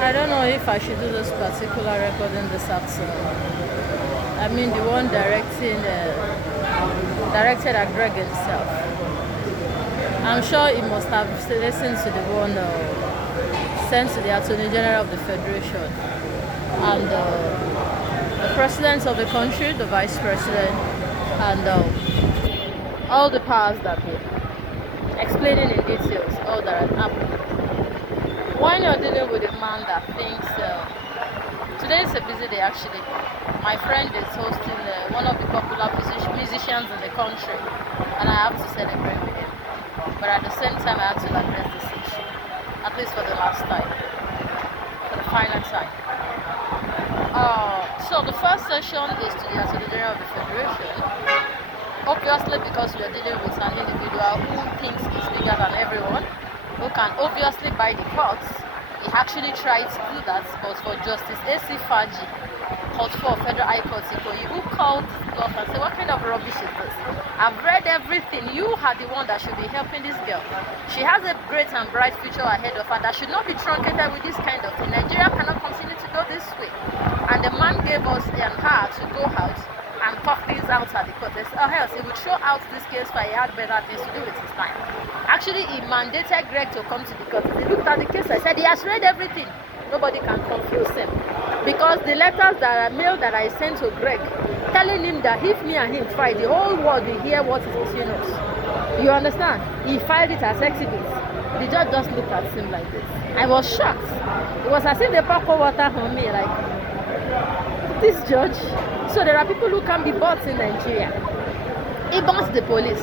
I don't know if I should do this particular recording this afternoon. I mean, the one directed at Greg himself. I'm sure he must have listened to the one sent to the Attorney General of the Federation and the President of the country, the Vice President, and all the powers that be, explaining in details all that had happened. When you're dealing with a man that thinks, today is a busy day actually. My friend is hosting one of the popular musicians in the country, and I have to celebrate with him. But at the same time, I have to address this issue, at least for the last time, for the final time. So the first session is to the Attorney General of the Federation. Obviously, because we are dealing with an individual who thinks he's bigger than everyone, who can obviously buy the courts. He actually tried to do that, but for Justice A.C. Faji, Court 4, Federal High Court, who called his bluff and said, what kind of rubbish is this? I've read everything. You are the one that should be helping this girl. She has a great and bright future ahead of her that should not be truncated with this kind of thing. Nigeria cannot continue to go this way. And the man gave us and her to go out and talk things out at the court. Or else he would throw out this case where he had better things to do with his time. Actually, he mandated Greg to come to the court. He looked at the case and said he has read everything. Nobody can confuse him. Because the letters that are mailed that I sent to Greg, telling him that if me and him fight, the whole world will hear what is between us. You understand? He filed it as exhibits. The judge just looked at him like this. I was shocked. It was as if they poured water on me, like, this judge. So there are people who can be bought in Nigeria. He bought the police.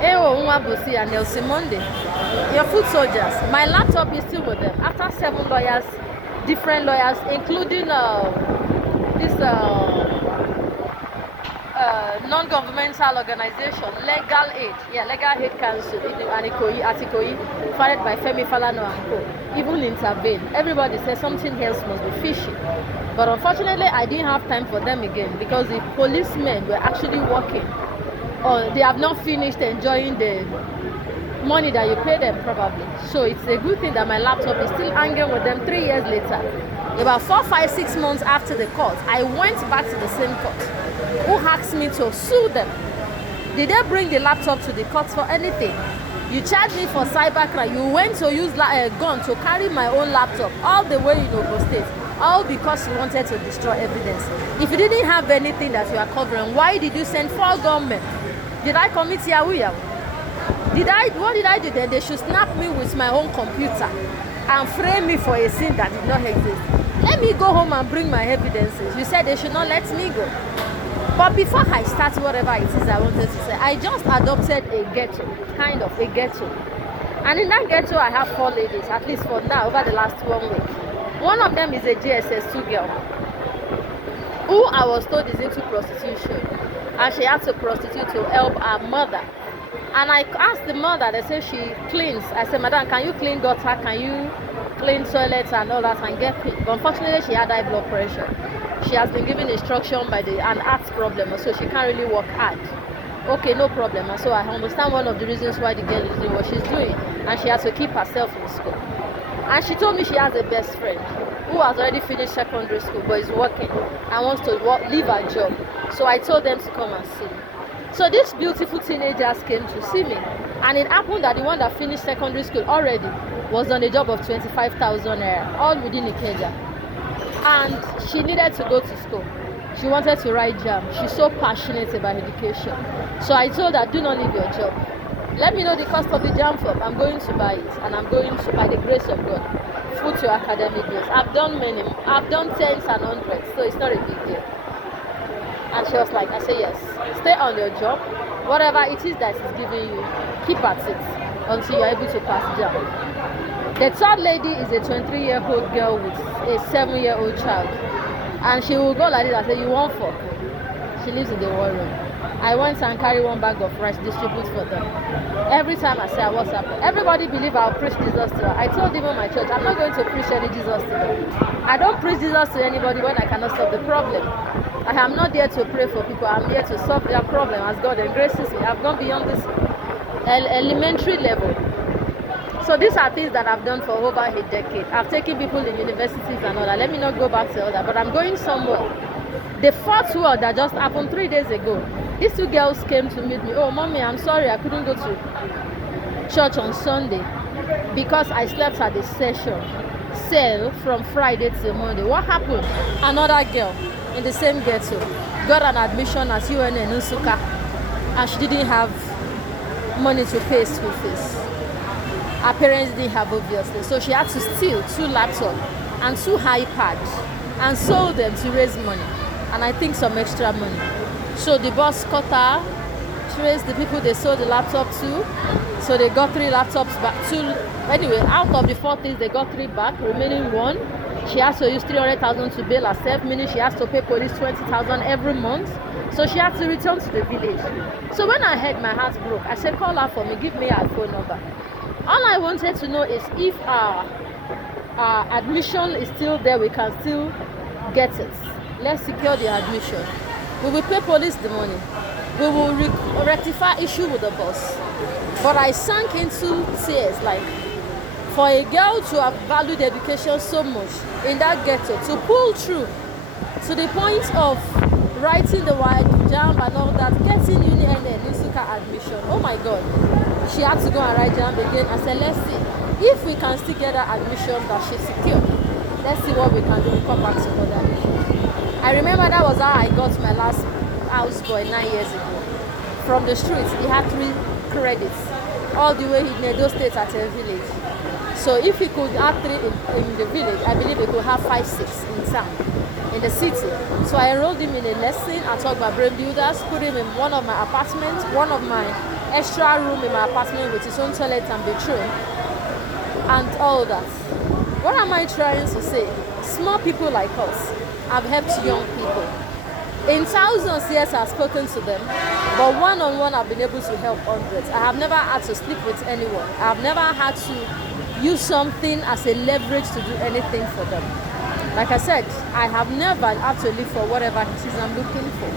Eo Nwabusi and Nelson Monday. Your foot soldiers. My laptop is still with them. After 7 lawyers, different lawyers, including this non-governmental organization, Legal Aid. Yeah, Legal Aid Council at Ikoyi, funded by Femi Falana and Co. Even intervened. Everybody said something else must be fishy. But unfortunately, I didn't have time for them again because the policemen were actually working. Or they have not finished enjoying the money that you pay them probably. So it's a good thing that my laptop is still hanging with them 3 years later. About 4, 5, 6 months after the court, I went back to the same court who asked me to sue them. Did they bring the laptop to the court for anything? You charged me for cybercrime. You went to use a gun to carry my own laptop all the way in Ogun State. All because you wanted to destroy evidence. If you didn't have anything that you are covering, why did you send 4 gunmen? Did I commit Yahoo? What did I do then? They should snap me with my own computer and frame me for a sin that did not exist. Let me go home and bring my evidences. You said they should not let me go. But before I start whatever it is I wanted to say, I just adopted a ghetto, kind of a ghetto. And in that ghetto, I have 4 ladies, at least for now, over the last 1 week. One of them is a GSS2 girl, who I was told is into prostitution. And she had to prostitute to help her mother. And I asked the mother, they say she cleans. I said, Madam, can you clean gutter? Can you clean toilets and all that and get paid? But unfortunately, she had high blood pressure. She has been given instruction by an heart problem, so she can't really work hard. Okay, no problem. And so I understand one of the reasons why the girl is doing what she's doing. And she has to keep herself in school. And she told me she has a best friend who has already finished secondary school but is working and wants to leave her job. So I told them to come and see me. So these beautiful teenagers came to see me. And it happened that the one that finished secondary school already was on a job of 25,000 naira, all within Ikeja. And she needed to go to school. She wanted to write JAM. She's so passionate about education. So I told her, do not leave your job. Let me know the cost of the JAM form. I'm going to buy it. And I'm going to, by the grace of God, foot your academic bills. I've done many. I've done tens and hundreds. So it's not a big deal. And she was like, I said, yes. Stay on your job. Whatever it is that is giving you, keep at it until you're able to pass JAM. The third lady is a 23-year-old girl with a 7-year-old child. And she will go like this. I said, you want for? She lives in the war room. I went and carry 1 bag of rice, distribute for them. Every time I say, what's happening? Everybody believe I'll preach Jesus to her. I told even my church, I'm not going to preach any Jesus to them. I don't preach Jesus to anybody when I cannot solve the problem. I am not there to pray for people. I'm here to solve their problem as God embraces me. I've gone beyond this elementary level. So these are things that I've done for over a decade. I've taken people in universities and all that. Let me not go back to all that, but I'm going somewhere. The fourth word that just happened 3 days ago. These two girls came to meet me. Oh, mommy, I'm sorry I couldn't go to church on Sunday because I slept at the cell from Friday till Monday. What happened? Another girl in the same ghetto got an admission at UN in Nsukka, and she didn't have money to pay school fees. Her parents didn't have, obviously, so she had to steal 2 laptops and 2 iPads and sold them to raise money, and I think some extra money. So the boss caught her, traced the people they sold the laptop to, so they got 3 laptops back. Anyway, out of the 4 things, they got 3 back, remaining 1. She has to use 300,000 to bail herself, meaning she has to pay police 20,000 every month. So she had to return to the village. So when I heard, my heart broke. I said, call her for me, give me her phone number. All I wanted to know is if our admission is still there, we can still get it. Let's secure the admission. We will pay police the money. We will rectify issue with the boss. But I sank into tears, like, for a girl to have valued education so much in that ghetto, to pull through to the point of writing the wide JAMB and all that, getting uni and Nsukka admission. Oh my God. She had to go and write JAMB again. I said, let's see if we can still get her admission that she secured. Let's see what we can do. We'll come back to other issues. I remember that was how I got my last houseboy 9 years ago. From the streets, he had 3 credits. All the way in Edo State at a village. So if he could have 3 in the village, I believe he could have 5, 6 in town, in the city. So I enrolled him in a lesson at Ogbeifun Builders, put him in one of my apartments, one of my extra room in my apartment with his own toilet and bathroom, and all that. What am I trying to say? Small people like us have helped young people. In thousands, yes, I've spoken to them, but one-on-one I've been able to help hundreds. I have never had to sleep with anyone. I have never had to use something as a leverage to do anything for them. Like I said, I have never had to live for whatever it is I'm looking for.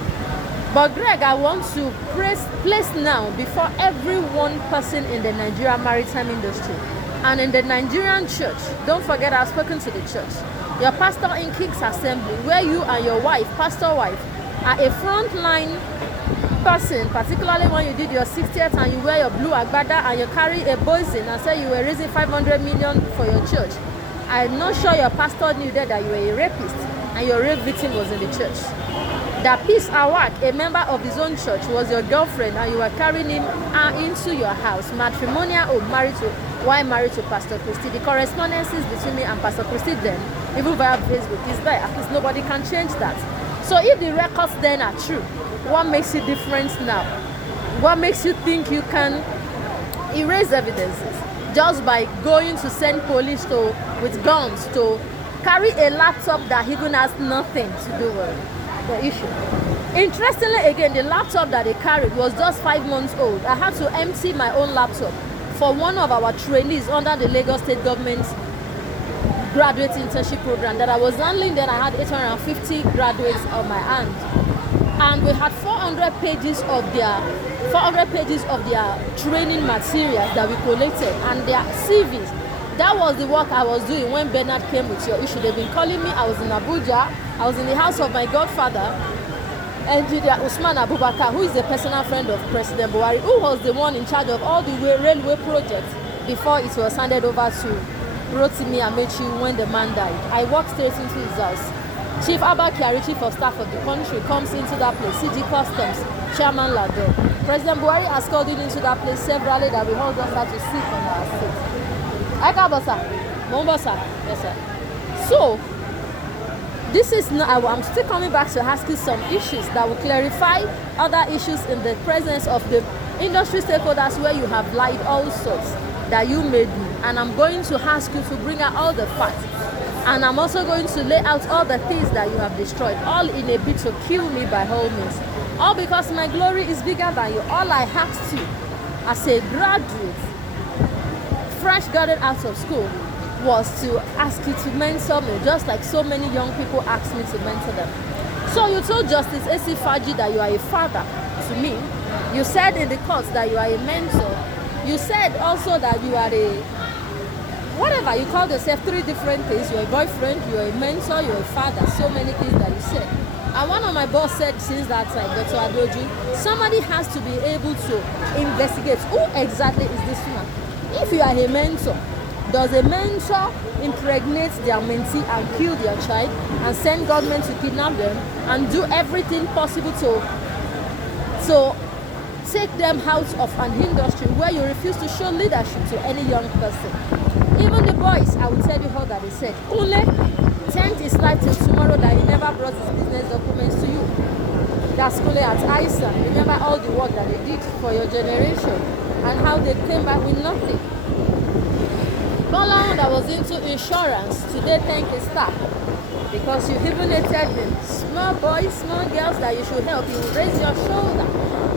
But Greg, I want to place now before every one person in the Nigerian maritime industry and in the Nigerian church. Don't forget, I've spoken to the church. Your pastor in King's Assembly, where you and your wife, pastor wife, are a frontline person, particularly when you did your 60th and you wear your blue agbada and you carry a boysen and say you were raising 500 million for your church. I'm not sure your pastor knew that you were a rapist and your rape victim was in the church. That Peace Awak, a member of his own church, was your girlfriend and you were carrying him into your house, matrimonial or married to Pastor Christy. The correspondences between me and Pastor Christy then, even via Facebook, is there. At least nobody can change that. So if the records then are true, what makes it different now? What makes you think you can erase evidences just by going to send police with guns to carry a laptop that even has nothing to do with the issue? Interestingly, again, the laptop that they carried was just 5 months old. I had to empty my own laptop for one of our trainees under the Lagos State government's graduate internship program that I was handling. Then I had 850 graduates on my hand, and we had 400 pages of their training materials that we collected and their CVs. That was the work I was doing when Bernard came with your issue. They've been calling me. I was in Abuja. I was in the house of my godfather, Engineer Usman Abubakar, who is a personal friend of President Buhari, who was the one in charge of all the railway projects before it was handed over to Rotimi Amechi when the man died. I walked straight into his house. Chief Abba Kyari, Chief of Staff of the country, comes into that place. CG Customs, Chairman Lado. President Buhari has called him into that place severally that we all just had to sit on our seat. Yes, sir. So, this is not, I'm still coming back to ask you some issues that will clarify other issues in the presence of the industry stakeholders where you have lied all sorts that you made me. And I'm going to ask you to bring out all the facts. And I'm also going to lay out all the things that you have destroyed, all in a bid to kill me by all means. All because my glory is bigger than you. All I asked you as a graduate, fresh graduate out of school, was to ask you to mentor me, just like so many young people asked me to mentor them. So you told Justice A.C. Faji that you are a father to me. You said in the court that you are a mentor. You said also that you are whatever, you call yourself 3 different things. You're a boyfriend, you're a mentor, you're a father, so many things that you said. And one of my boss said since that time, Dr. Adoju, somebody has to be able to investigate who exactly is this man. If you are a mentor, does a mentor impregnate their mentee and kill their child and send government to kidnap them and do everything possible to take them out of an industry where you refuse to show leadership to any young person? Even the boys, I will tell you how that they said, only tend his life till tomorrow that he never brought his business documents to you. That's only at ISA. Remember all the work that they did for your generation and how they came back with nothing. Bola that was into insurance, today thank his staff because you humiliated him. Small boys, small girls that you should help, you raise your shoulder.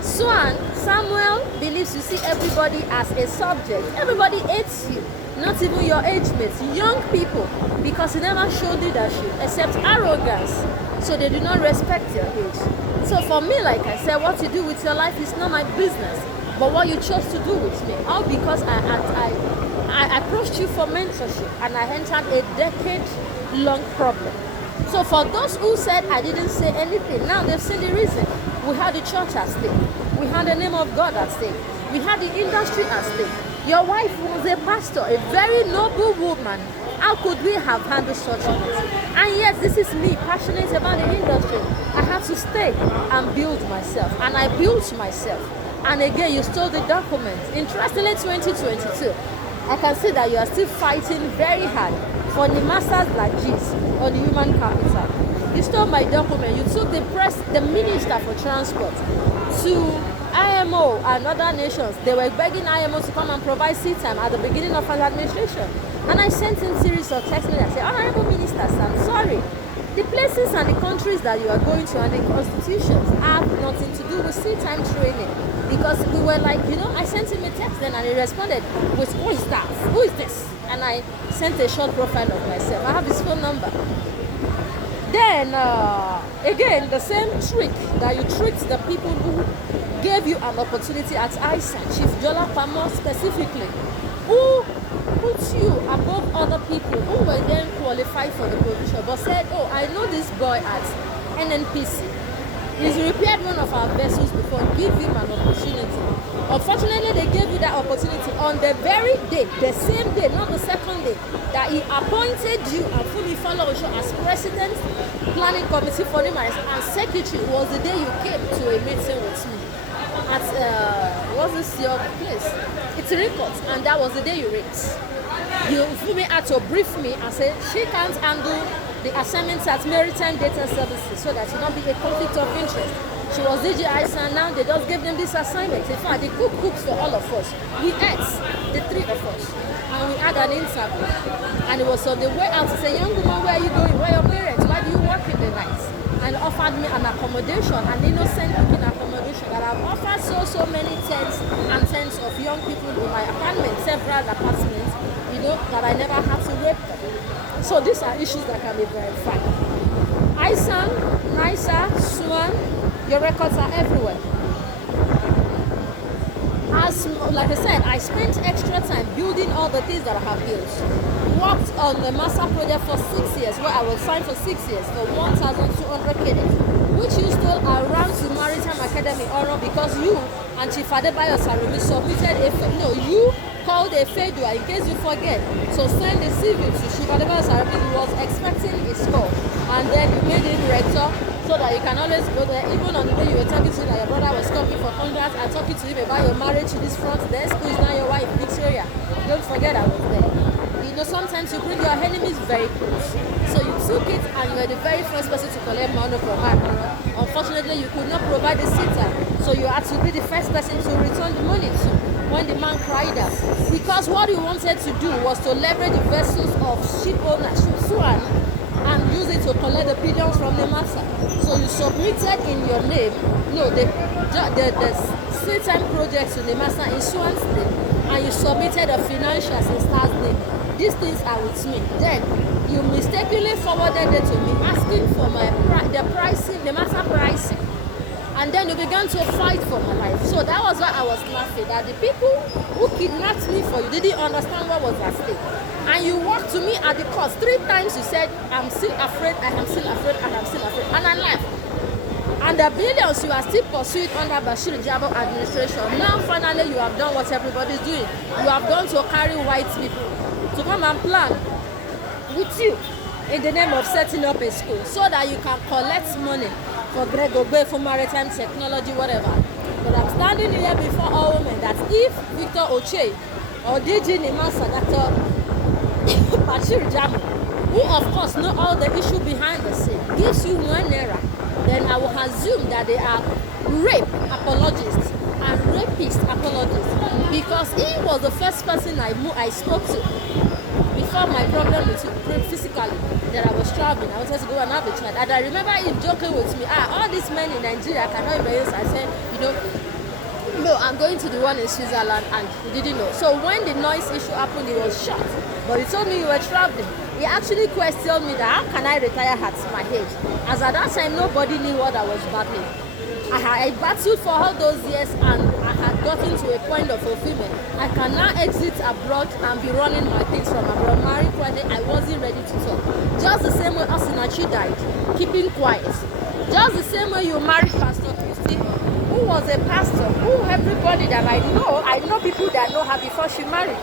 Swan, Samuel believes you see everybody as a subject. Everybody hates you, not even your age mates, young people, because you never show leadership except arrogance. So they do not respect your age. So for me, like I said, what you do with your life is not my business. But what you chose to do with me, all because I approached you for mentorship and I entered a decade-long problem. So for those who said I didn't say anything, now they've seen the reason. We had the church at stake. We had the name of God at stake. We had the industry at stake. Your wife was a pastor, a very noble woman. How could we have handled such a thing? And yes, this is me, passionate about the industry. I had to stay and build myself. And I built myself. And again, you stole the documents. Interestingly, 2022, I can see that you are still fighting very hard for the masters like this on the human capital. You stole my document. You took the minister for transport to IMO and other nations. They were begging IMO to come and provide seat time at the beginning of an administration. And I sent in series of text messages. I said, Honorable Ministers, I'm sorry. The places and the countries that you are going to and the constitutions have nothing to do with seat time training. Because we were like, I sent him a text then and he responded with, who is that? Who is this? And I sent a short profile of myself. I have his phone number. Then, again, the same trick that you tricked the people who gave you an opportunity at ISA, Chief Jola Pamo specifically, who put you above other people who were then qualified for the position, but said, oh, I know this boy at NNPC. He's repaired one of our vessels before, give him an opportunity. Unfortunately, they gave you that opportunity on the very day, the same day, not the second day, that he appointed you and Fumi Falosho as president, planning committee for him and secretary. Was the day you came to a meeting with me at, what's this your place? It's records, and that was the day you raped. Fumi had to brief me and say she can't handle the assignments at Maritime Data Services so that it not be a conflict of interest. She was DG ISA, now they just gave them this assignment. In fact, they cooks for all of us. We ate, the 3 of us, and we had an interview. And it was on the way out to say, young woman, where are you going? Where are your parents? Why do you work in the night? And offered me an accommodation, an innocent looking accommodation that I've offered so many tens and tens of young people in my apartment, several apartments, that I never had to rape them. So these are issues that can be verified. ISAN, NISA, SWAN, your records are everywhere. Like I said, I spent extra time building all the things that I have built. Worked on the master project for 6 years, where I was signed for 6 years for 1,200 credits, which you stole around to Maritime Academy Oro because you and Chief Adebayo Sarumi submitted you called a failure in case you forget. So send the CV to Chief Adebayo Sarumi, who was expecting his call, and then you made him rector so that you can always go there. Even on the day you were talking to that your brother was coming for contracts and talking to him about your marriage to this front desk, who is now your wife, Victoria. Don't forget I was there. Sometimes you bring your enemies very close. So you took it and you were the very first person to collect money from her. Unfortunately, you could not provide the sitter. So you had to be the first person to return the money to when the man cried out. Because what you wanted to do was to leverage the vessels of ship owners, Swan, and use it to collect the billions from the master. So you submitted in your name, the seat-time projects to the master in Swan's name, and you submitted the financials in Star's name. These things are with me. Then you mistakenly forwarded it to me, asking for the master pricing. And then you began to fight for my life. So that was why I was laughing, that the people who kidnapped me for you didn't understand what was at stake. And you walked to me at the court 3 times. You said, I'm still afraid, I am still afraid, I am still afraid. And I laughed. And the billions you are still pursuing under Bashir Jabo administration. Now finally you have done what everybody's doing. You have gone to carry white people to come and plan with you in the name of setting up a school so that you can collect money for Ogbeifun maritime technology, whatever. But I'm standing here before all women that if Victor Oche or DG Nimasa, Dr. Bashir Jamo, who of course know all the issue behind the scene, gives you 1 naira, then I will assume that they are rape apologists and rapist apologists, because he was the first person I spoke to before my problem with him physically, that I was traveling. I wanted to go and have a chat. And I remember him joking with me, all these men in Nigeria cannot even use. I said, no, I'm going to the one in Switzerland, and he didn't know. So when the noise issue happened, he was shocked. But he told me you were traveling. He actually questioned me that how can I retire at my age? As at that time, nobody knew what I was battling. I battled for all those years, and I had gotten to a point of fulfillment. I can now exit abroad and be running my things from abroad. Married Friday, I wasn't ready to talk. Just the same way Osinachi died, keeping quiet. Just the same way you married Pastor Christy, who was a pastor, who everybody that I know people that know her before she married.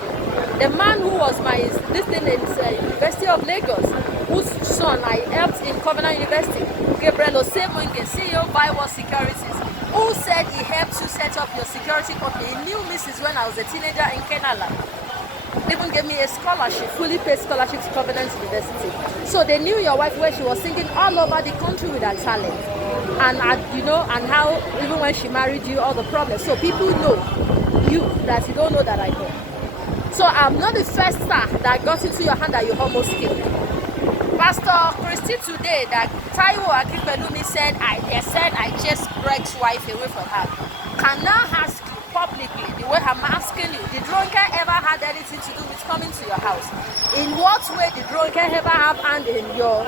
The man who was my listening in University of Lagos, whose son I helped in Covenant University, Gabriel Osemunge, CEO of Bible Securities, who said he helped you set up your security company. He knew me since when I was a teenager in Kenala. They even gave me a scholarship, fully paid scholarship to Covenant University. So they knew your wife where she was singing all over the country with her talent. And and how even when she married you, all the problems. So people know you that you don't know that I know. So I'm not the first star that got into your hand that you almost killed. Pastor Christy today that Taiwo Akipelumi said I chased Greg's wife away from her. Can now ask you publicly, the way I'm asking you, did Ronke ever had anything to do with coming to your house? In what way did Ronke ever have hand in your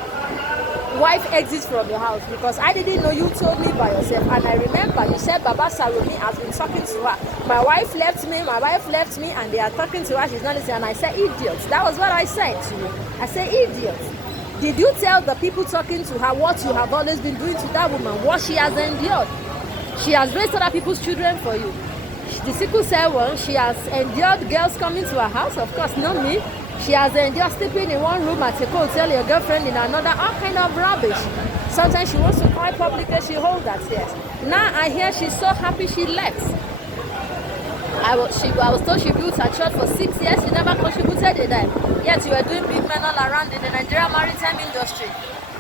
wife exits from your house? Because I didn't know, you told me by yourself. And I remember you said Baba Sarumi has been talking to her. My wife left me, and they are talking to her, she's not listening. And I said, idiots. That was what I said to you. I said, idiots. Did you tell the people talking to her what you have always been doing to that woman, what she has endured? She has raised other people's children for you. The sickle cell one, she has endured girls coming to her house, of course, not me. She has endured sleeping in one room at a hotel, your girlfriend in another, all kind of rubbish. Sometimes she wants to cry publicly, she holds that tears. Now I hear she's so happy she left. I was told she built her church for 6 years, she never contributed a dime. Yet you were doing big men all around in the Nigerian maritime industry.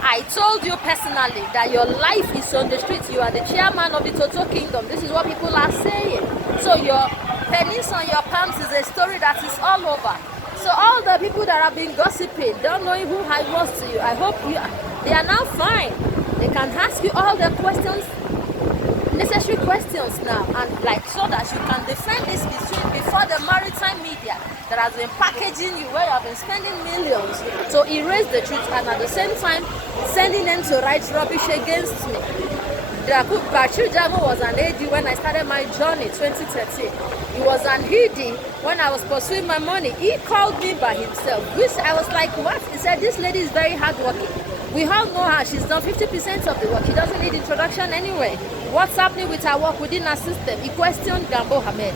I told you personally that your life is on the streets. You are the chairman of the Toto Kingdom. This is what people are saying. So your pennies on your palms is a story that is all over. So all the people that have been gossiping, don't know who I was to you, I hope they are now fine. They can ask you all the questions, necessary questions now, and so that you can defend this before the maritime media that has been packaging you, where you have been spending millions to erase the truth, and at the same time sending them to write rubbish against me. Bashir Jamo was an AD when I started my journey 2013. He was an ED when I was pursuing my money. He called me by himself, which I was like, what? He said, this lady is very hardworking. We all know her. She's done 50% of the work. She doesn't need introduction anyway. What's happening with her work within her system? He questioned Gambo Hamed.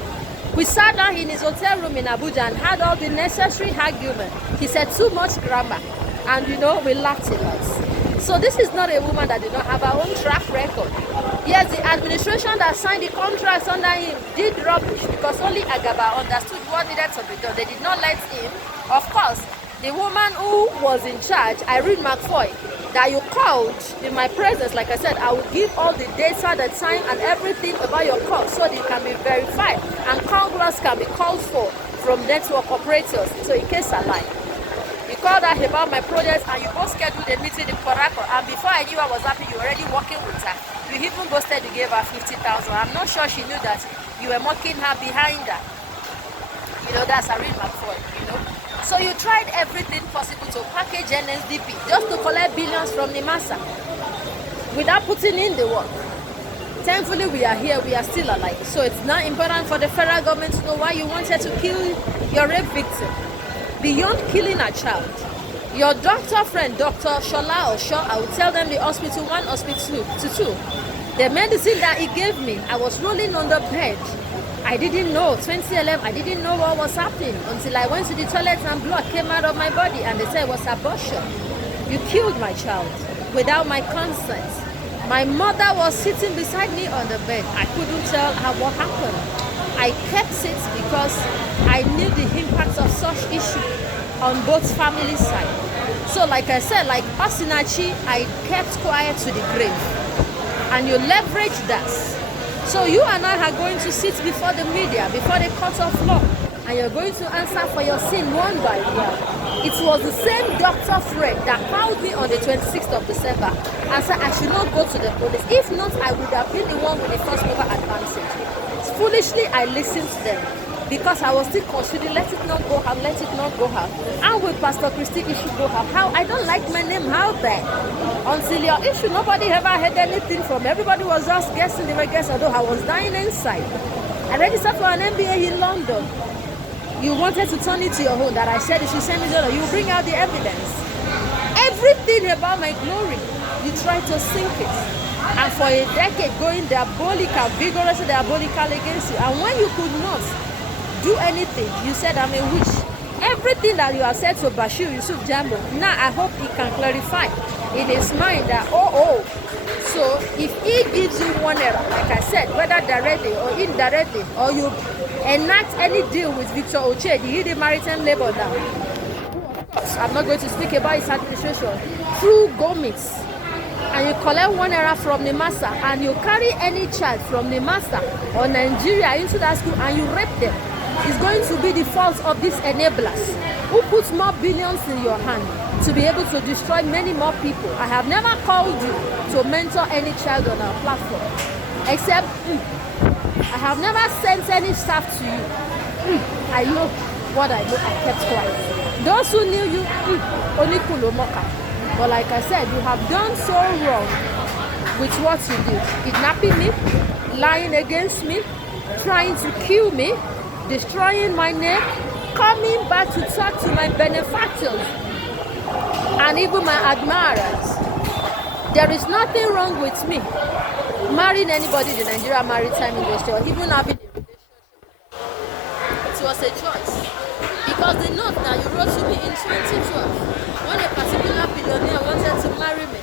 We sat down in his hotel room in Abuja and had all the necessary argument. He said too much grammar, and we laughed a lot. So this is not a woman that did not have her own track record. Yes, the administration that signed the contracts under him did rubbish because only Agaba understood what needed to be done. They did not let him. Of course, the woman who was in charge, Irene McFoy, that you called in my presence, like I said, I will give all the data, the time, and everything about your call so that it can be verified and congress can be called for from network operators. So in case I lie, you called her about my project and you both scheduled a meeting in Porako, and before I knew I was happy, you were already working with her. You even boasted you gave her 50,000. I'm not sure she knew that you were mocking her behind her. That's Irene McFoy, So you tried everything possible to package NSDP just to collect billions from the massa without putting in the work. Thankfully, we are here, we are still alive. So it's not important for the federal government to know why you wanted to kill your rape victim. Beyond killing a child, your doctor friend, Dr. Shola or Shaw, I will tell them the hospital 1, hospital 2. The medicine that he gave me, I was rolling on the bed. I didn't know, 2011, I didn't know what was happening until I went to the toilet and blood came out of my body and they said it was abortion. You killed my child without my consent. My mother was sitting beside me on the bed. I couldn't tell her what happened. I kept it because I knew the impact of such issue on both family sides. So like I said, like Osinachi, I kept quiet to the grave. And you leverage that. So you and I are going to sit before the media, before the court of law, and you're going to answer for your sin one by one. It was the same Dr. Fred that called me on the 26th of December and said I should not go to the police. If not, I would have been the one with the first mover advantage. Foolishly, I listened to them because I was still considering let it not go out, let it not go out. How will Pastor Christy issue go out? How? I don't like my name, how bad? Until your issue, nobody ever heard anything from. Everybody was just guessing, they were guessing, although I was dying inside. I registered for an MBA in London. You wanted to turn it to your own, that I said if you send me $1, you bring out the evidence. Everything about my glory, you try to sink it. And for a decade going diabolical, vigorously diabolical against you. And when you could not do anything, you said I'm a witch. Everything that you have said to Bashir Yusuf Jambo, now I hope he can clarify in his mind that, so if he gives you one error, like I said, whether directly or indirectly, or you enact any deal with Victor Oche, the Hidden Maritime Labor now, I'm not going to speak about his administration, through Gomez, and you collect one error from the master, and you carry any child from the master or Nigeria into that school and you rape them, it's going to be the fault of these enablers who puts more billions in your hand to be able to destroy many more people. I have never called you to mentor any child on our platform, except I have never sent any staff to you. I know what I know, I kept quiet. Those who knew you, only Kulomoka. But like I said, you have done so wrong with what you did. Kidnapping me, lying against me, trying to kill me, destroying my name, coming back to talk to my benefactors and even my admirers. There is nothing wrong with me marrying anybody in the Nigeria maritime industry or even having a relationship. It was a choice. Because the note that you wrote to me in 2012, when a particular billionaire wanted to marry me,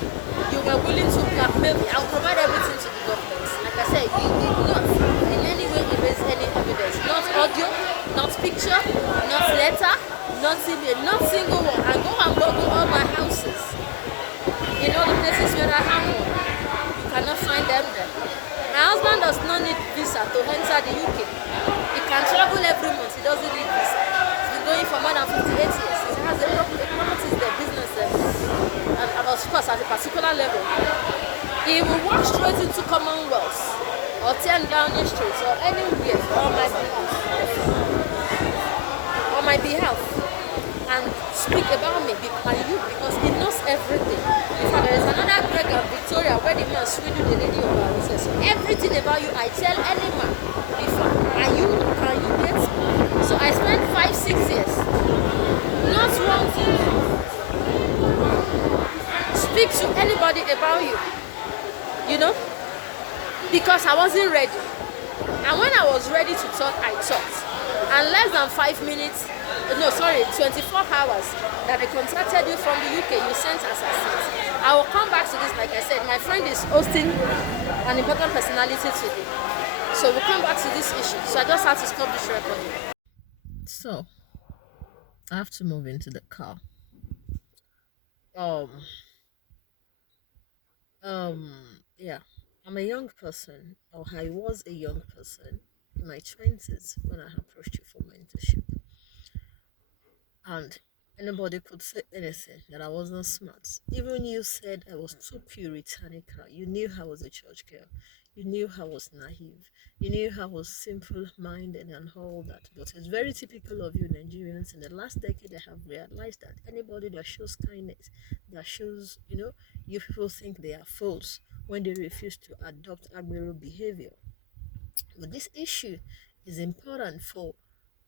you were willing to blackmail me. I'll provide everything to the government. Like I said, you did not in any way erase any evidence. Not audio, not picture, not letter, not email, not single one. And go and Google all my houses. In all the places where I have one, you cannot find them there. My husband does not need visa to enter the UK. He can travel every month. He doesn't need visa. He's been going for more than 58 years. He has a properties there, business there. And of course, at a particular level, he will walk straight into Commonwealth or 10 Downing Street or anywhere on my behalf and speak about me and you because he knows everything. In fact, there is another Greg and Victoria where the man swindled the lady of our research. So everything about you, I tell any man before. And you, can you get me? So I spent 5-6 years not wanting to speak to anybody about you. You know? Because I wasn't ready. And when I was ready to talk, I talked. And less than 24 hours that I contacted you from the UK, you sent assassins. I will come back to this, like I said, my friend is hosting an important personality today. So we'll come back to this issue. So I just have to stop this recording. So I have to move into the car. Yeah. I'm a young person, or I was a young person in my 20s when I approached you for mentorship. And anybody could say anything that I wasn't smart. Even you said I was too puritanical. You knew I was a church girl. You knew I was naive. You knew I was simple minded and all that. But it's very typical of you Nigerians. In the last decade, I have realized that anybody that shows kindness, that shows, you people think they are fools when they refuse to adopt admirable behavior. But this issue is important for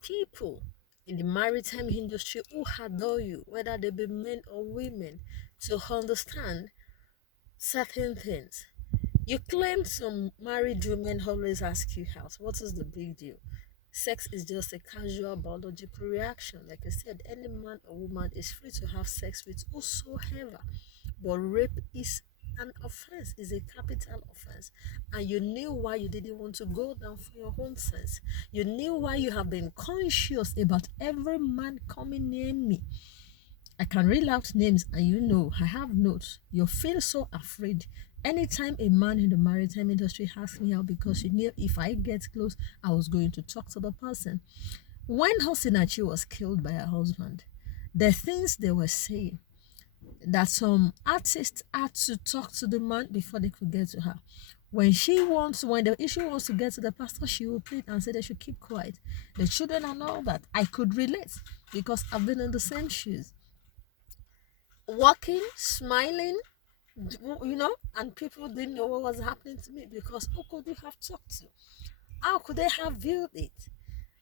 people in the maritime industry who adore you, whether they be men or women, to understand certain things. You claim some married women always ask you out. What is the big deal? Sex is just a casual biological reaction. Like I said, any man or woman is free to have sex with whosoever. But rape is an offense, is a capital offense. And you knew why you didn't want to go down for your own sense. You knew why you have been conscious about every man coming near me. I can read out names and you know, I have notes. You feel so afraid. Anytime a man in the maritime industry asks me out because you knew if I get close, I was going to talk to the person. When Hosinachi was killed by her husband, the things they were saying, that some artists had to talk to the man before they could get to her. When the issue wants to get to the pastor, she will plead and say they should keep quiet. The children and all that. I could relate because I've been in the same shoes. Walking, smiling, and people didn't know what was happening to me because who could they have talked to? How could they have viewed it?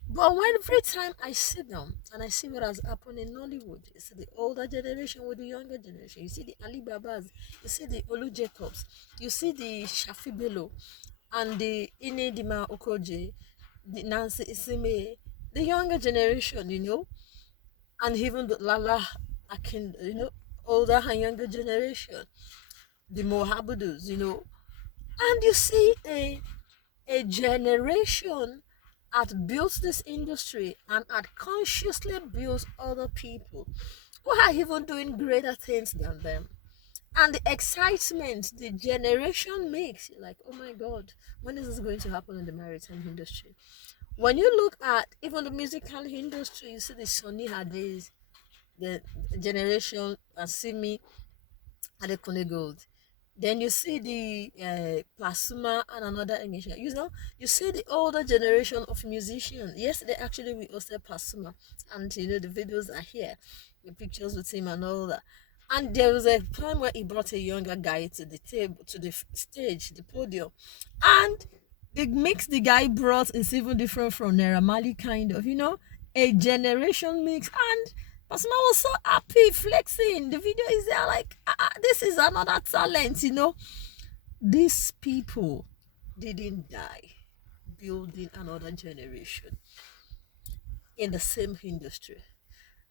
But when every time I sit down and I see what has happened in Nollywood, you see the older generation with the younger generation, you see the Ali Babas, you see the Olu Jacobs, you see the Shafi Bello, and the Inedima Okoje, the Nancy Isime, the younger generation, and even the Lala Akin, older and younger generation, the Mohabedus, and you see a generation had built this industry and had consciously built other people who are even doing greater things than them. And the excitement the generation makes, you're like, oh my God, when is this going to happen in the maritime industry? When you look at even the musical industry, you see the Sonny Hades, the generation, and see me at the Kone Gold. Then you see the Pasuma and another English. You see the older generation of musicians. Yesterday, actually, we hosted Pasuma, and the videos are here, the pictures with him and all that. And there was a time where he brought a younger guy to the table, to the stage, the podium, and the mix the guy brought is even different from Naira Marley, kind of, a generation mix. And Pasuma was so happy, flexing. The video is there, like, this is another talent, These people didn't die building another generation in the same industry.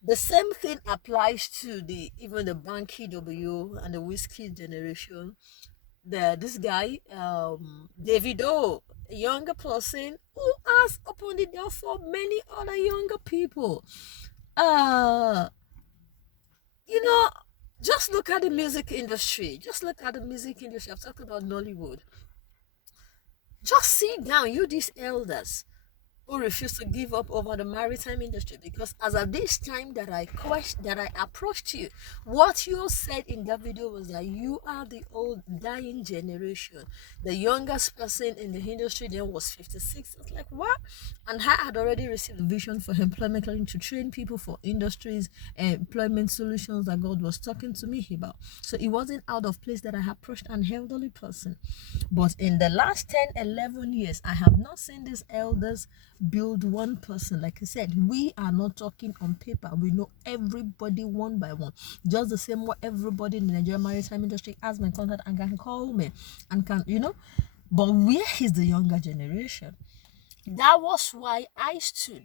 The same thing applies to even the Banky W and the Whiskey generation. This guy, Davido, a younger person who has opened the door for many other younger people. Just look at the music industry. I've talked about Nollywood. Just sit down, you these elders who refuse to give up over the maritime industry, because as at this time that I approached you, what you said in that video was that you are the old dying generation. The youngest person in the industry then was 56. I was like, what? And I had already received a vision for employment to train people for industries and employment solutions that God was talking to me about. So it wasn't out of place that I approached an elderly person. But in the last 10, 11 years, I have not seen these elders build one person. Like I said, we are not talking on paper. We know everybody one by one. Just the same way everybody in the Nigerian maritime industry has my contact and can call me and can, But where is the younger generation? That was why I stood,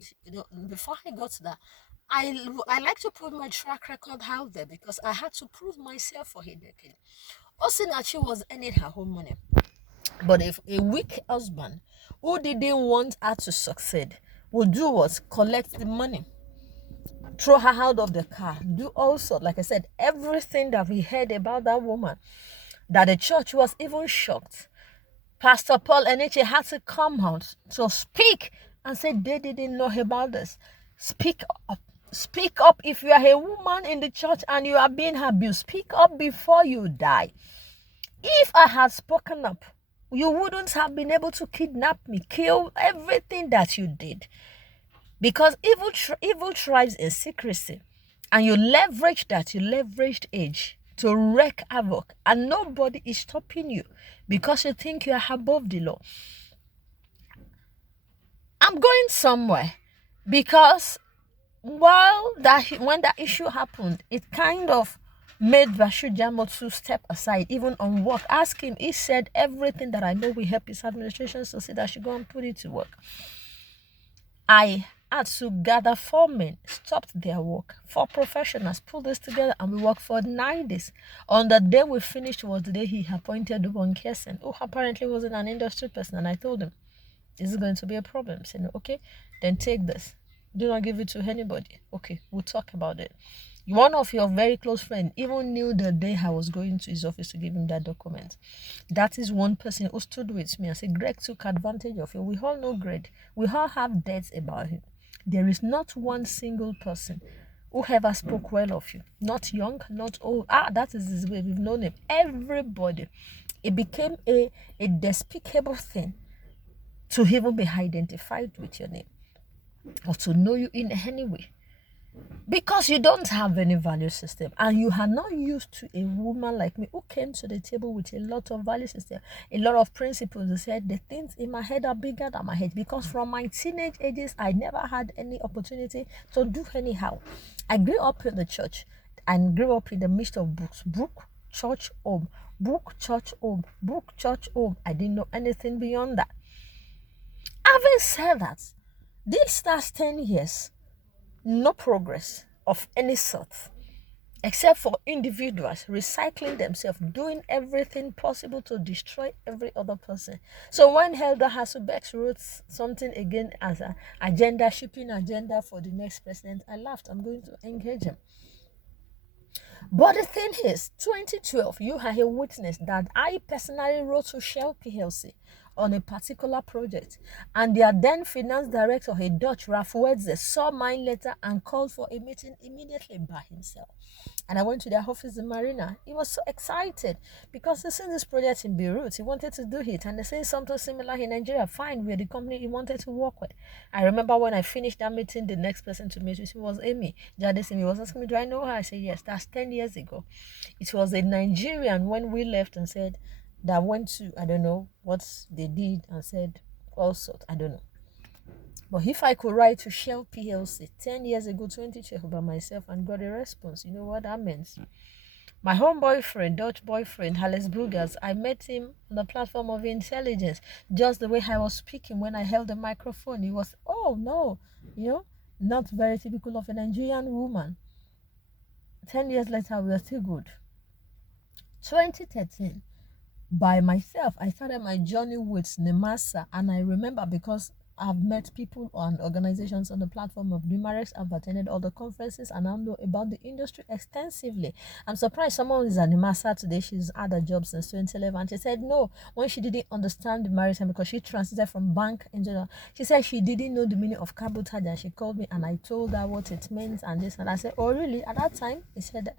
before I got to that. I like to put my track record out there because I had to prove myself for a decade. Osinachi was earning her own money. But if a weak husband who didn't want her to succeed would do what? Collect the money, throw her out of the car, do also, like I said, everything that we heard about that woman, that the church was even shocked. Pastor Paul Eniche had to come out to speak and say they didn't know about this. Speak up. Speak up. If you are a woman in the church and you are being abused, speak up before you die. If I had spoken up, you wouldn't have been able to kidnap me, kill everything that you did. Because evil thrives in secrecy. And you leveraged that. You leveraged age. to wreak havoc, and nobody is stopping you because you think you are above the law. I'm going somewhere because when that issue happened, it kind of made Bashir Jamo to step aside, even on work. Ask him. He said everything that I know will help his administration, so said I should go and put it to work. I had to gather 4 men, stopped their work, 4 professionals, pulled this together, and we worked for 9 days. On the day we finished was the day he appointed one person who apparently wasn't an industry person, and I told him, is it going to be a problem? He said, okay, then take this. Do not give it to anybody. Okay, we'll talk about it. One of your very close friends even knew the day I was going to his office to give him that document. That is one person who stood with me and said, Greg took advantage of you. We all know Greg. We all have debts about him. There is not one single person who ever spoke well of you. Not young, not old. That is his way. We've known him. Everybody. It became a despicable thing to even be identified with your name or to know you in any way, because you don't have any value system and you are not used to a woman like me who came to the table with a lot of value system, a lot of principles. They said the things in my head are bigger than my head, because from my teenage ages I never had any opportunity to do anyhow. I grew up in the church and grew up in the midst of books, book, church, home, book, church, home, book, church, home. I didn't know anything beyond that. Having said that, this last 10 years, no progress of any sort, except for individuals recycling themselves, doing everything possible to destroy every other person. So when Helga Hasselbeck wrote something again as an agenda, shipping agenda for the next president, I laughed. I'm going to engage him. But the thing is, 2012, you are a witness that I personally wrote to Shell PLC on a particular project, and their then finance director, a Dutch, Ralph Wedze, saw my letter and called for a meeting immediately by himself. And I went to their office in Marina. He was so excited because he seen this project in Beirut. He wanted to do it, and they say something similar in Nigeria. Fine, we're the company he wanted to work with. I remember when I finished that meeting, the next person to meet with me was Amy Jadis. He was asking me, do I know her? I said, yes, that's 10 years ago. It was a Nigerian when we left and said, that went to, I don't know what they did and said all sorts, I don't know. But if I could write to Shell PLC 10 years ago, 2012, by myself and got a response, you know what that means? My home boyfriend, Dutch boyfriend, Alex Brugers, I met him on the platform of intelligence. Just the way I was speaking when I held the microphone, he was, oh no, not very typical of a Nigerian woman. 10 years later, we are still good. 2013, by myself, I started my journey with Nemasa, and I remember because I've met people and organizations on the platform of Numerous. I've attended all the conferences and I know about the industry extensively. I'm surprised someone is at Nemasa today. She's had a job since 2011. She said no, when she didn't understand the maritime, because she transited from bank in general, she said she didn't know the meaning of cabotage, and she called me and I told her what it meant and this, and I said, oh really? At that time, he said that.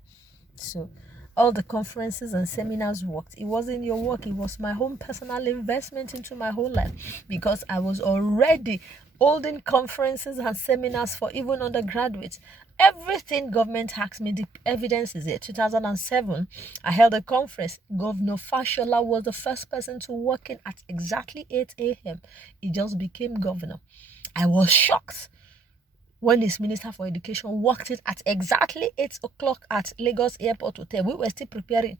So all the conferences and seminars worked. It wasn't your work, it was my own personal investment into my whole life, because I was already holding conferences and seminars for even undergraduates. Everything government asked me, the evidence is here. 2007, I held a conference. Governor Fashola was the first person to walk in at exactly 8 a.m. He just became governor. I was shocked when his Minister for Education walked it at exactly 8 o'clock at Lagos Airport Hotel. We were still preparing.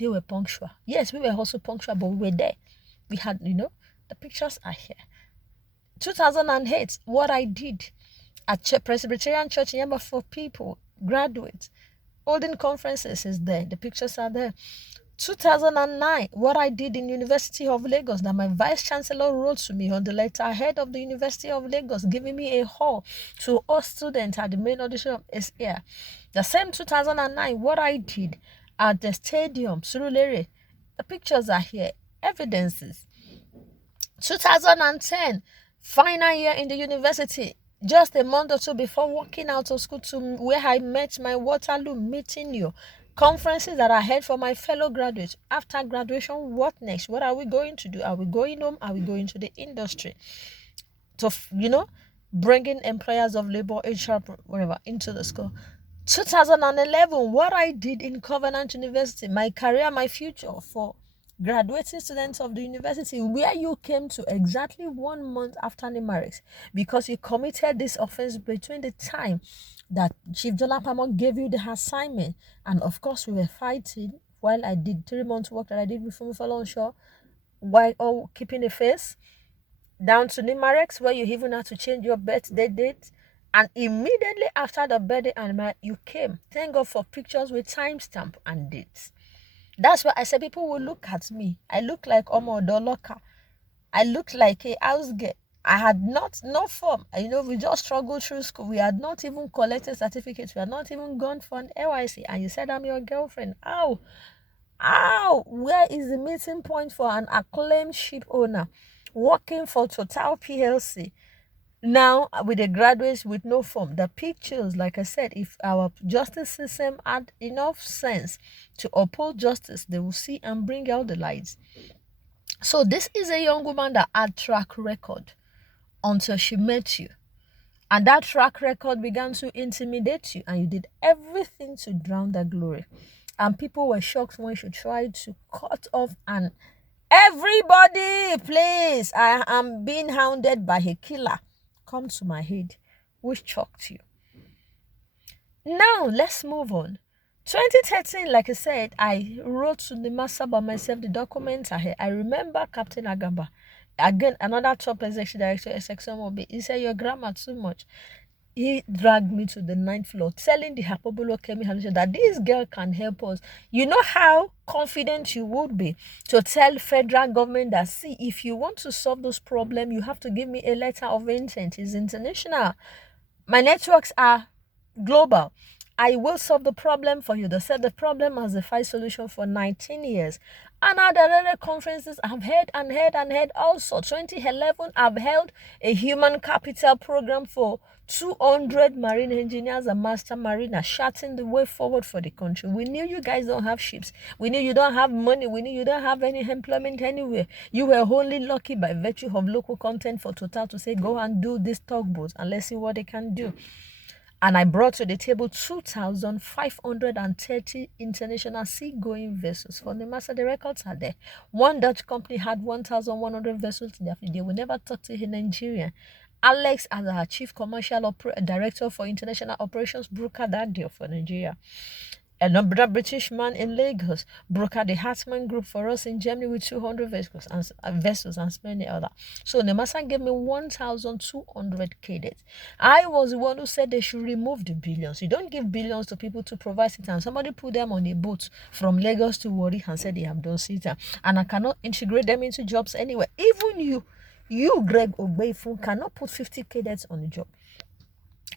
They were punctual. Yes, we were also punctual, but we were there. We had, the pictures are here. 2008, what I did at Presbyterian Church in Yamba for people, graduates, holding conferences is there. The pictures are there. 2009, what I did in University of Lagos, that my vice chancellor wrote to me on the letterhead of the University of Lagos, giving me a hall to all students at the main auditorium is here. The same 2009, what I did at the stadium, Surulere, the pictures are here, evidences. 2010, final year in the university, just a month or two before walking out of school to where I met my Waterloo meeting you. Conferences that I had for my fellow graduates. After graduation, what next? What are we going to do? Are we going home? Are we going to the industry? So, bringing employers of labor, HR, whatever, into the school. 2011, what I did in Covenant University, my career, my future for graduating students of the university, where you came to exactly 1 month after Nimarex, because you committed this offense between the time that Chief Jolapamon gave you the assignment, and of course we were fighting while I did 3 months work that I did before we fell on shore, while all keeping the face, down to Nimarex, where you even had to change your birthday date. And immediately after the birthday anniversary, you came. Thank God for pictures with timestamp and dates. That's why I said people will look at me. I look like Omo Doloka. I looked like a house girl. I had no form. We just struggled through school. We had not even collected certificates. We had not even gone for an LIC. And you said I'm your girlfriend. Ow! Where is the meeting point for an acclaimed ship owner working for Total PLC? Now, with the graduates with no form, the pictures, like I said, if our justice system had enough sense to uphold justice, they will see and bring out the lights. So this is a young woman that had track record until she met you. And that track record began to intimidate you, and you did everything to drown that glory. And people were shocked when she tried to cut off and everybody, please, I am being hounded by a killer. Come to my head, which shocked you. Now, let's move on. 2013, like I said, I wrote to the master by myself the documents ahead. I remember Captain Agamba, again, another top executive director, SXMOB. He said, your grammar too much. He dragged me to the 9th floor, telling the Hapobolo Kemi that this girl can help us. You know how confident you would be to tell federal government that, see, if you want to solve those problems, you have to give me a letter of intent. It's international. My networks are global. I will solve the problem for you. They said the problem has a fight solution for 19 years. And at other conferences, I've heard also. 2011, I've held a human capital program for 200 marine engineers and master mariners, charting the way forward for the country. We knew you guys don't have ships. We knew you don't have money. We knew you don't have any employment anywhere. You were only lucky by virtue of local content for Total to say, go and do this tugboat and let's see what they can do. And I brought to the table 2,530 international seagoing vessels. For the master, the records are there. One Dutch company had 1,100 vessels in their fleet. They will never talk to a Nigerian. Alex, as our chief commercial director for international operations, brokered that deal for Nigeria. Another British man in Lagos brokered the Hartman Group for us in Germany with 200 vessels and many other. So Nemasa gave me 1,200 cadets. I was the one who said they should remove the billions. You don't give billions to people to provide sit-down. Somebody put them on a boat from Lagos to Warri and said they have done sit-down. And I cannot integrate them into jobs anywhere. Even you, Greg Ogbeifun, cannot put 50 cadets on a job.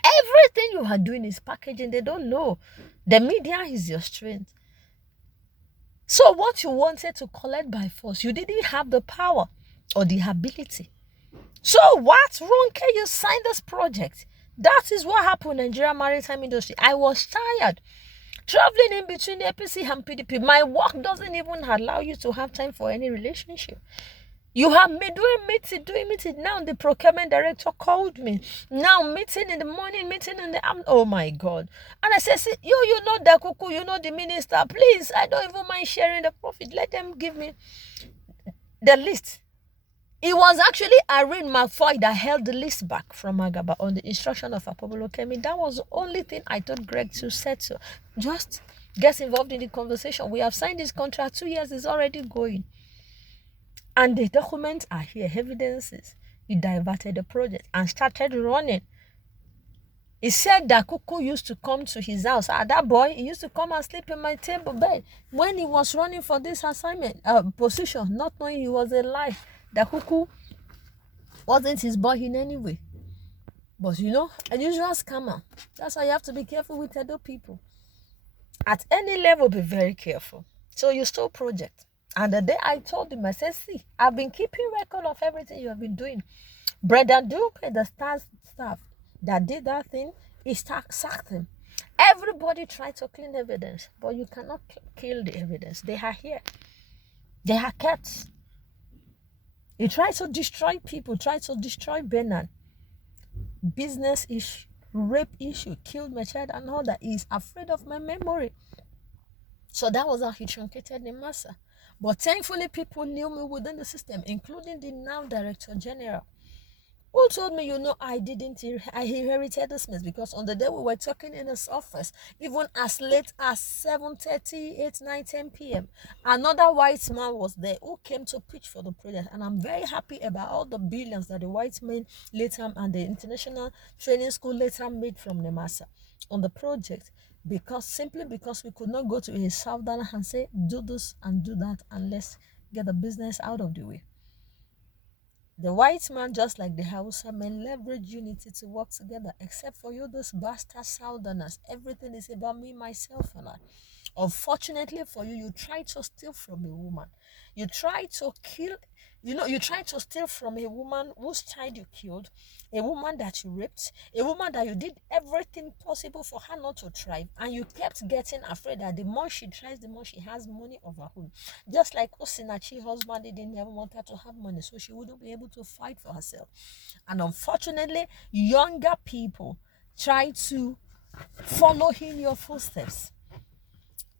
Everything you are doing is packaging. They don't know. The media is your strength. So what you wanted to collect by force, you didn't have the power or the ability. So what? Ronke, you signed this project. That is what happened in Nigeria maritime industry. I was tired. Traveling in between the APC and PDP. My work doesn't even allow you to have time for any relationship. You have me doing meeting. Now the procurement director called me. Now meeting in the morning, meeting in the afternoon. Oh my God. And I said, see, you know the Kuku, you know the minister. Please, I don't even mind sharing the profit. Let them give me the list. It was actually Irene McFoy that held the list back from Agaba on the instruction of Apobolo Kemi. That was the only thing I told Greg to settle. Just get involved in the conversation. We have signed this contract. 2 years is already going. And the documents are here, evidences. He diverted the project and started running. He said that Kuku used to come to his house. That boy, he used to come and sleep in my table bed when he was running for this assignment, position, not knowing he was alive. That Kuku wasn't his boy in any way. But a usual scammer. That's why you have to be careful with other people. At any level, be very careful. So you stole project. And the day I told him, I said, see, I've been keeping record of everything you have been doing. Brendan Duke, the staff that did that thing, he sacked him. Everybody tried to clean evidence, but you cannot kill the evidence. They are here. They are cats. He tried to destroy people, tried to destroy Bernard. Business is rape issue, killed my child and all that. He's afraid of my memory. So that was how he truncated the massa. But thankfully, people knew me within the system, including the now Director General, who told me, I didn't, I inherited this mess, because on the day we were talking in his office, even as late as 7:30, 8, 9, 10 p.m., another white man was there who came to pitch for the project. And I'm very happy about all the billions that the white men later and the international training school later made from the massa on the project, simply because we could not go to a southerner and say, do this and do that, and let's get the business out of the way. The white man, just like the Hausa men, leverage unity to work together. Except for you, those bastard southerners, everything is about me, myself, and I. Unfortunately for you, you try to steal from a woman. You try to kill, you try to steal from a woman whose child you killed, a woman that you raped, a woman that you did everything possible for her not to thrive, and you kept getting afraid that the more she tries, the more she has money of her own. Just like Osinachi's husband didn't ever want her to have money, so she wouldn't be able to fight for herself. And unfortunately, younger people try to follow in your footsteps.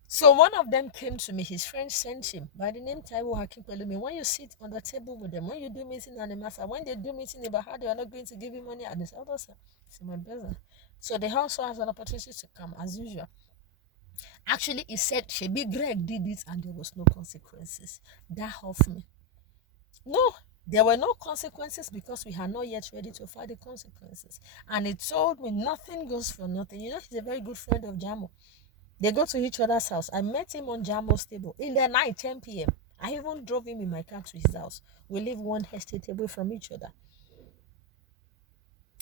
So one of them came to me, his friend sent him by the name Taiwo Hakim Pelumi. When you sit on the table with them, when you do meeting at the master, when they do meeting about how they are not going to give you money at this other side, it's my business. So they also has an opportunity to come as usual. Actually, he said Shebi Greg did it and there was no consequences. That helped me. No, there were no consequences because we are not yet ready to fight the consequences. And he told me nothing goes for nothing. He's a very good friend of Jamo. They go to each other's house. I met him on Jamo's table in the night, 10 p.m. I even drove him in my car to his house. We live one estate away from each other.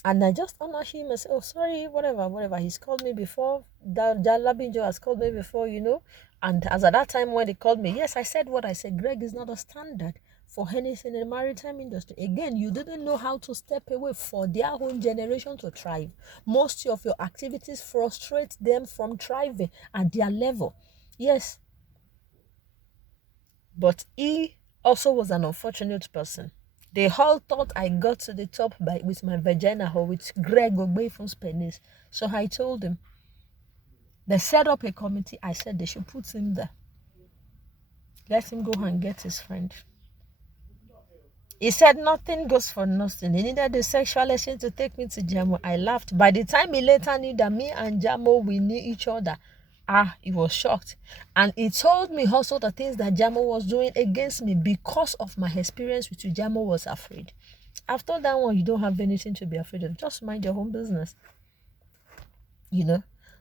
And I just honor him and say, oh, sorry, whatever. He's called me before. Labinjo has called me before, And as at that time when they called me, yes, I said what I said. Greg is not a standard for anything in the maritime industry. Again, you didn't know how to step away for their own generation to thrive. Most of your activities frustrate them from thriving at their level. Yes. But he also was an unfortunate person. They all thought I got to the top with my vagina or with Greg Ogbeifun's penis. So I told him. They set up a committee. I said they should put him there. Let him go and get his friend. He said nothing goes for nothing. He needed the sexual exchange to take me to Jamo. I laughed. By the time he later knew that me and Jamo, we knew each other, he was shocked. And he told me also the things that Jamo was doing against me because of my experience with you. Jamo was afraid. After that one, you don't have anything to be afraid of. Just mind your own business.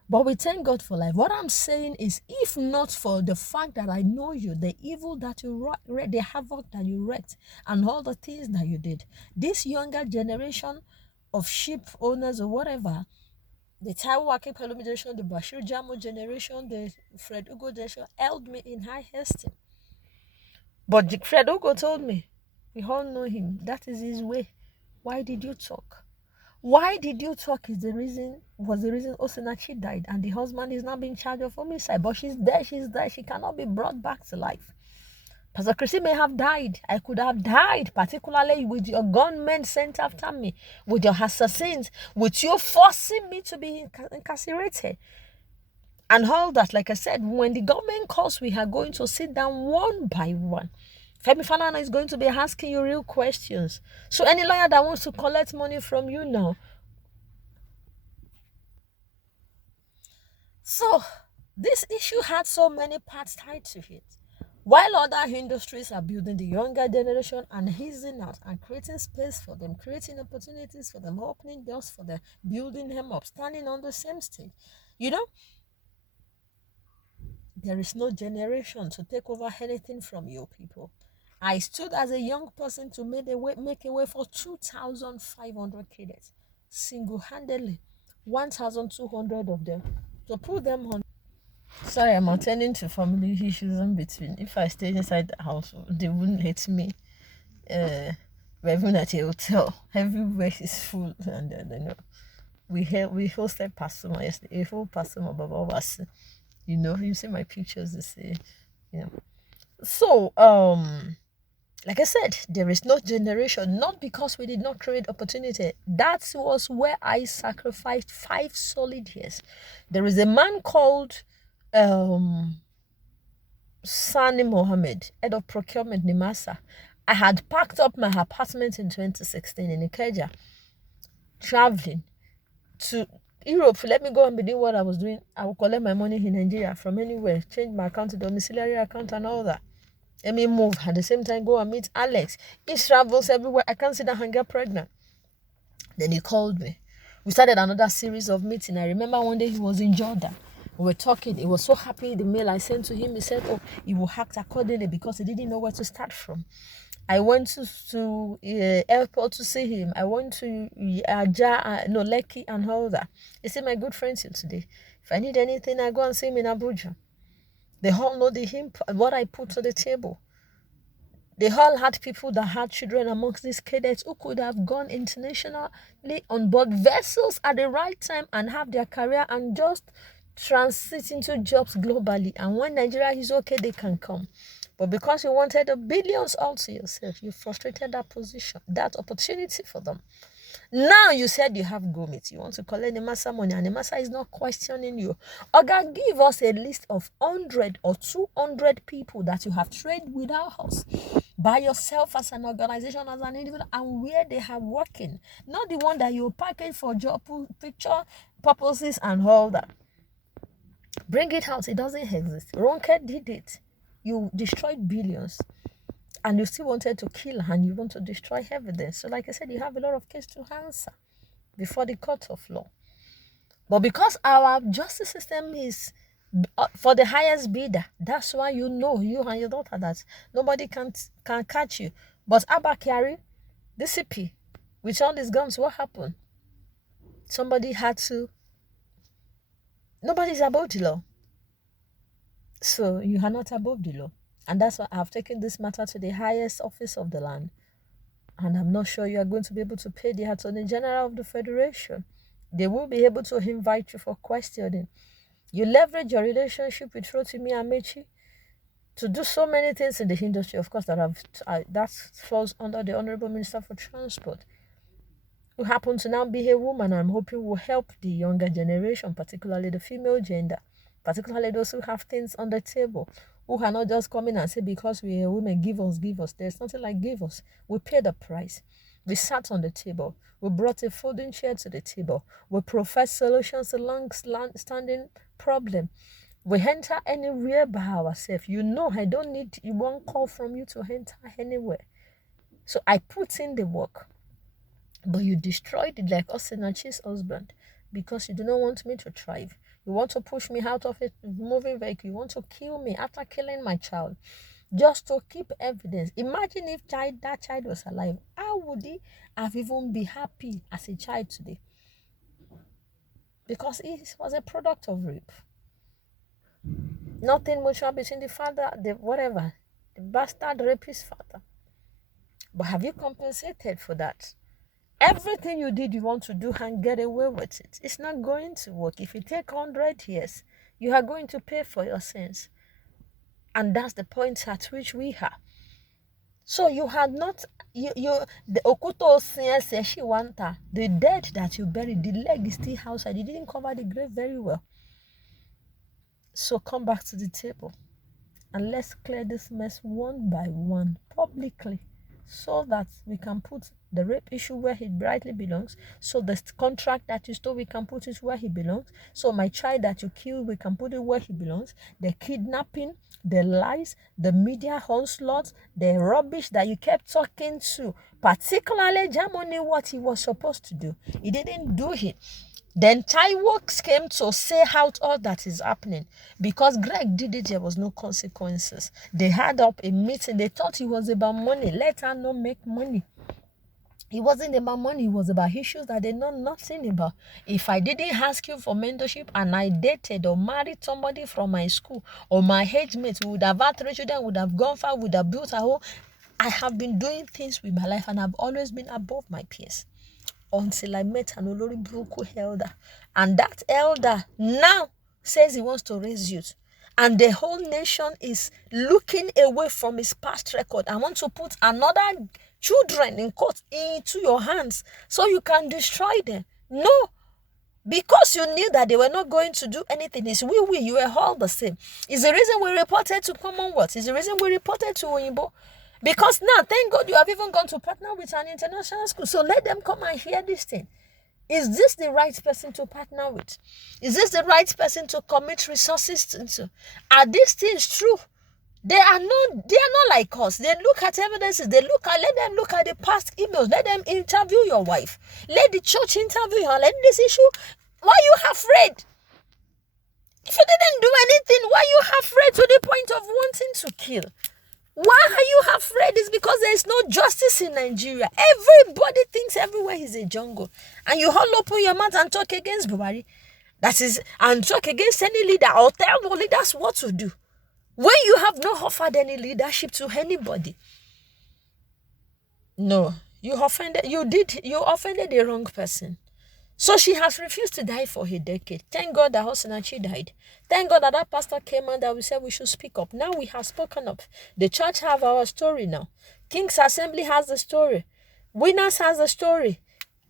But we thank God for life. What I'm saying is, if not for the fact that I know you, the evil that you wreaked, the havoc that you wreaked, and all the things that you did, this younger generation of sheep owners or whatever, the Taiwo Akin Pelumi generation, the Bashir Jamo generation, the Fred Ugo generation, held me in high esteem. But Fred Ugo told me, we all know him. That is his way. Why did you talk? Why did you talk was the reason Osinachi died, and the husband is now being charged of homicide. But she's there. She cannot be brought back to life. Pastor Chrissy may have died. I could have died, particularly with your gunmen sent after me, with your assassins, with you forcing me to be incarcerated. And all that, like I said, when the government calls, we are going to sit down one by one. Femi Falana is going to be asking you real questions. So any lawyer that wants to collect money from you now. So this issue had so many parts tied to it. While other industries are building the younger generation and easing out and creating space for them, creating opportunities for them, opening doors for them, building them up, standing on the same stage. There is no generation to take over anything from your people. I stood as a young person to make a way for 2,500 cadets, single-handedly, 1,200 of them, to put them on. Sorry, I'm attending to family issues in between. If I stay inside the house, they wouldn't let me. We're even at a hotel. Everywhere is full, and we hosted Pasuma yesterday. A whole Pasuma Baba was, you see my pictures. They say, So Like I said, there is no generation, not because we did not create opportunity. That was where I sacrificed 5 solid years. There is a man called Sani Mohammed, head of procurement, Nimasa. I had packed up my apartment in 2016 in Ikeja, traveling to Europe. Let me go and be doing what I was doing. I will collect my money in Nigeria from anywhere, change my account to domiciliary account and all that. Let me move at the same time, go and meet Alex. He travels everywhere. I can't sit down and get pregnant. Then he called me. We started another series of meeting. I remember one day he was in Jordan. We were talking. He was so happy. The mail I sent to him, he said, oh, he will act accordingly because he didn't know where to start from. I went to airport to see him. I went to Lekki and all that. He said, my good friends here today. If I need anything, I go and see him in Abuja. They all know what I put to the table. They all had people that had children amongst these cadets who could have gone internationally on board vessels at the right time and have their career and just transit into jobs globally. And when Nigeria is okay, they can come. But because you wanted the billions all to yourself, you frustrated that position, that opportunity for them. Now you said you have go meet. You want to collect the massa money, and the massa is not questioning you. Oga, give us a list of 100 or 200 people that you have trained without us, by yourself as an organization, as an individual, and where they are working. Not the one that you package for job picture purposes and all that. Bring it out. It doesn't exist. Ronke did it. You destroyed billions. And you still wanted to kill and you want to destroy evidence. So like I said, you have a lot of cases to answer before the court of law. But because our justice system is for the highest bidder, that's why you know, you and your daughter, that nobody can catch you. But Abba Kyari, the CP, with all these guns, what happened? Somebody had to... Nobody's above the law. So you are not above the law. And that's why I've taken this matter to the highest office of the land. And I'm not sure you are going to be able to pay the Attorney General of the Federation. They will be able to invite you for questioning. You leverage your relationship with Rotimi Amechi to do so many things in the industry, of course, that falls under the Honorable Minister for Transport, who happens to now be a woman. I'm hoping will help the younger generation, particularly the female gender, particularly those who have things on the table, who are not just coming and say, because we are women, give us. There's nothing like give us. We paid the price. We sat on the table. We brought a folding chair to the table. We profess solutions to long-standing problem. We enter anywhere by ourselves. You know, I don't need one call from you to enter anywhere. So I put in the work. But you destroyed it like Osinachi's husband because you do not want me to thrive. You want to push me out of a moving vehicle. You want to kill me after killing my child just to keep evidence. Imagine if that child was alive. How would he have even been happy as a child today? Because he was a product of rape. Nothing mutual between the father, the bastard rapist father. But have you compensated for that? Everything you did, you want to do and get away with it. It's not going to work. If you take 100 years, you are going to pay for your sins. And that's the point at which we are. So you had not, the Okuto Shiwanta, the dead that you buried, the leg is still outside. You didn't cover the grave very well. So come back to the table and let's clear this mess one by one, publicly, so that we can put the rape issue where it rightly belongs. So the contract that you stole, we can put it where he belongs. So my child that you killed, we can put it where he belongs. The kidnapping, the lies, the media onslaught, the rubbish that you kept talking to, particularly Germany, what he was supposed to do. He didn't do it. Then Taiwo came to say out all that is happening. Because Greg did it, there was no consequences. They had up a meeting. They thought it was about money. Let her not make money. It wasn't about money. It was about issues that they know nothing about. If I didn't ask you for mentorship and I dated or married somebody from my school or my age mates, we would have had 3 children, would have gone far, would have built a home. I have been doing things with my life and I've always been above my peers. Until I met an Olori Bruku elder. And that elder now says he wants to raise youth. and the whole nation is looking away from his past record. I want to put another children in court into your hands so you can destroy them. No, because you knew that they were not going to do anything. It's we, you were all the same. It's the reason we reported to Commonwealth. It's the reason we reported to Oyinbo. Because now, thank God, you have even gone to partner with an international school. So let them come and hear this thing. Is this the right person to partner with? Is this the right person to commit resources into? Are these things true? They are not like us. They look at evidences. Let them look at the past emails. Let them interview your wife. Let the church interview her. Let this issue. Why are you afraid? If you didn't do anything, why are you afraid to the point of wanting to kill? Why are you afraid? It's because there is no justice in Nigeria. Everybody thinks everywhere is a jungle. And you all open your mouth and talk against Buhari. That is, and talk against any leader or tell the leaders what to do. When you have not offered any leadership to anybody. No, you offended the wrong person. So she has refused to die for a decade. Thank God that Osinachi died. Thank God that pastor came and that we said we should speak up. Now we have spoken up. The church have our story now. King's Assembly has the story. Winners has the story.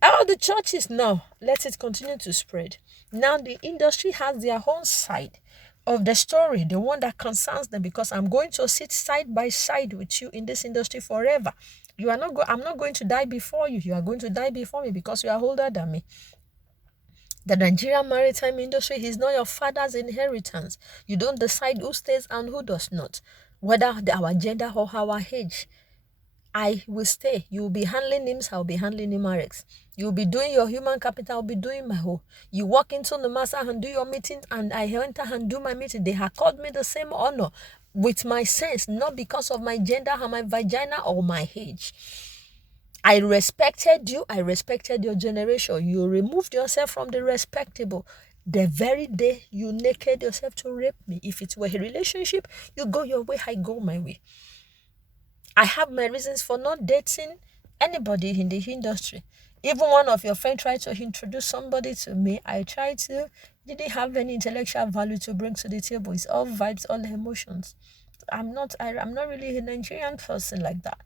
All the churches now, let it continue to spread. Now the industry has their own side of the story, the one that concerns them, because I'm going to sit side by side with you in this industry forever. I'm not going to die before you. You are going to die before me because you are older than me. The Nigerian maritime industry is not your father's inheritance. You don't decide who stays and who does not, whether our gender or our age. I will stay. You will be handling NIMS, I will be handling NIMAREX. You will be doing your human capital, I will be doing my whole. You walk into the master and do your meeting, and I enter and do my meeting. They have called me the same honor with my sense, not because of my gender or my vagina or my age. I respected you. I respected your generation. You removed yourself from the respectable. The very day you naked yourself to rape me. If it were a relationship, you go your way, I go my way. I have my reasons for not dating anybody in the industry. Even one of your friends tried to introduce somebody to me. I tried to. Didn't have any intellectual value to bring to the table. It's all vibes, all emotions. I'm not really a Nigerian person like that.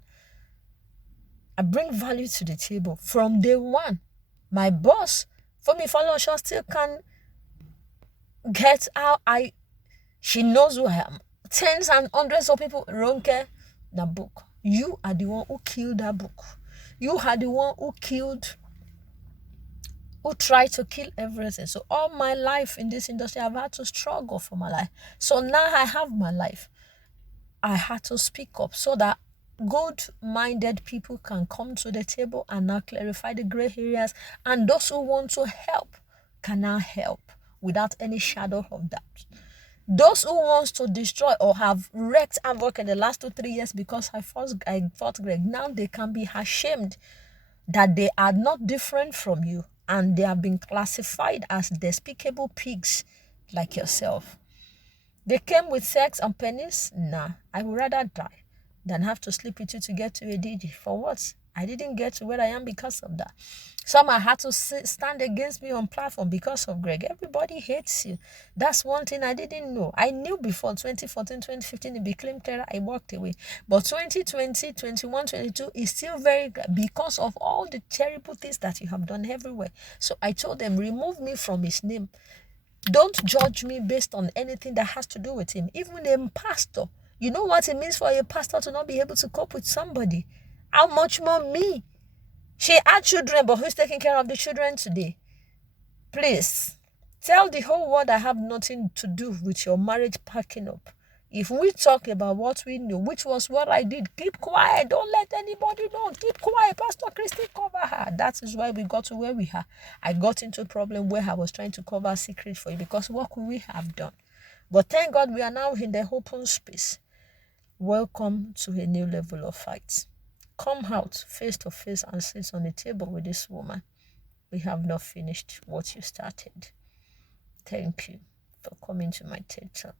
I bring value to the table from day one. My boss, Femi Falosha, still can get out. She knows who I am. Tens and hundreds of people, Ronke, the book. You are the one who killed that book. You are the one who tried to kill everything. So all my life in this industry, I've had to struggle for my life. So now I have my life. I had to speak up so that good-minded people can come to the table and now clarify the gray areas. And those who want to help can now help without any shadow of doubt. Those who wants to destroy or have wreaked havoc in the last 2-3 years because I fought Greg, now they can be ashamed that they are not different from you and they have been classified as despicable pigs like yourself. They came with sex and penis? Nah, I would rather die than have to sleep with you to get to a DG. For what? I didn't get to where I am because of that. Some had to stand against me on platform because of Greg. Everybody hates you. That's one thing I didn't know. I knew before 2014, 2015, it became clearer, I walked away. But 2020, 21, 22 is still very because of all the terrible things that you have done everywhere. So I told them, remove me from his name. Don't judge me based on anything that has to do with him. Even a pastor. You know what it means for a pastor to not be able to cope with somebody? How much more me? She had children, but who's taking care of the children today? Please, tell the whole world I have nothing to do with your marriage packing up. If we talk about what we knew, which was what I did, keep quiet. Don't let anybody know. Keep quiet. Pastor Christy, cover her. That is why we got to where we are. I got into a problem where I was trying to cover a secret for you because what could we have done? But thank God we are now in the open space. Welcome to a new level of fight. Come out face to face and sit on the table with this woman. We have not finished what you started. Thank you for coming to my TED Talk.